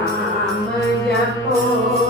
राम जपो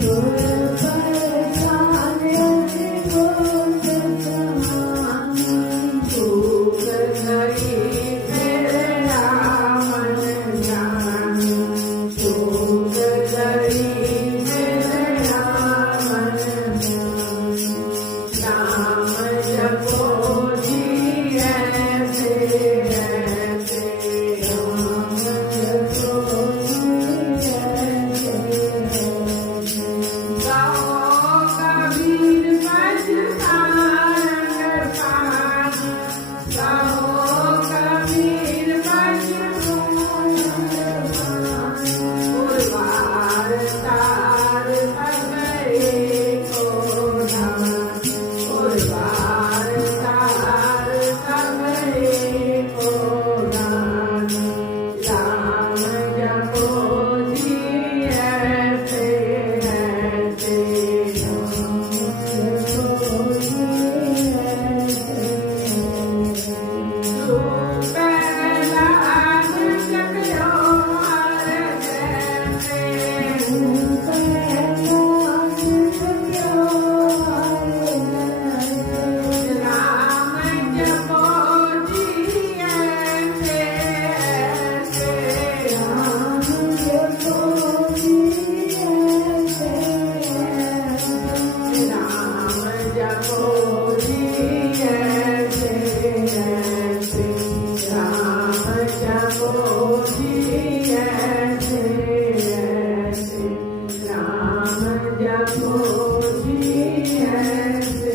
you. Thank you.